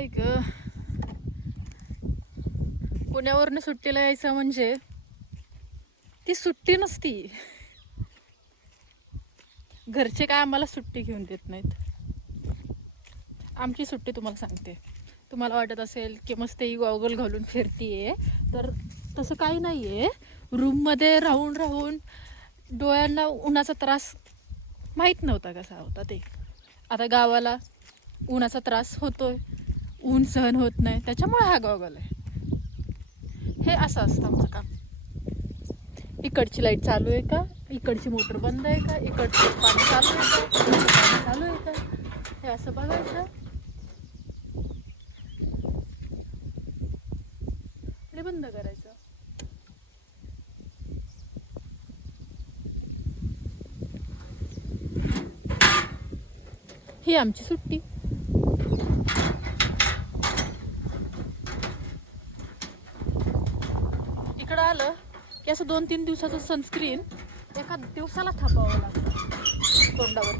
हाय ग, पुण्यावरनं सुट्टीला यायचं म्हणजे ती सुट्टी नसती. घरचे काय आम्हाला सुट्टी घेऊन देत नाहीत. आमची सुट्टी तुम्हाला सांगते. तुम्हाला वाटत असेल की मस्त ही गॉगल घालून फिरतीये, तर तसं काही नाहीये. रूममध्ये राहून राहून डोळ्यांना उन्हाचा त्रास माहीत नव्हता कसा होता ते. आता गावाला उन्हाचा त्रास होतोय, ऊन सहन होत नाही, त्याच्यामुळे हा गॉगल आहे. हे असं असतं आमचं काम. इकडची लाईट चालू आहे का, इकडची मोटर बंद आहे का, इकडचं पाणी चालू आहे का, इकडचं पाणी चालू आहे का, हे असं बघायचं आणि बंद करायचं. ही आमची सुट्टी. इकडं आलं की असं 2-3 दिवसाचं सनस्क्रीन एका दिवसाला थापावं लागतं तोंडावर.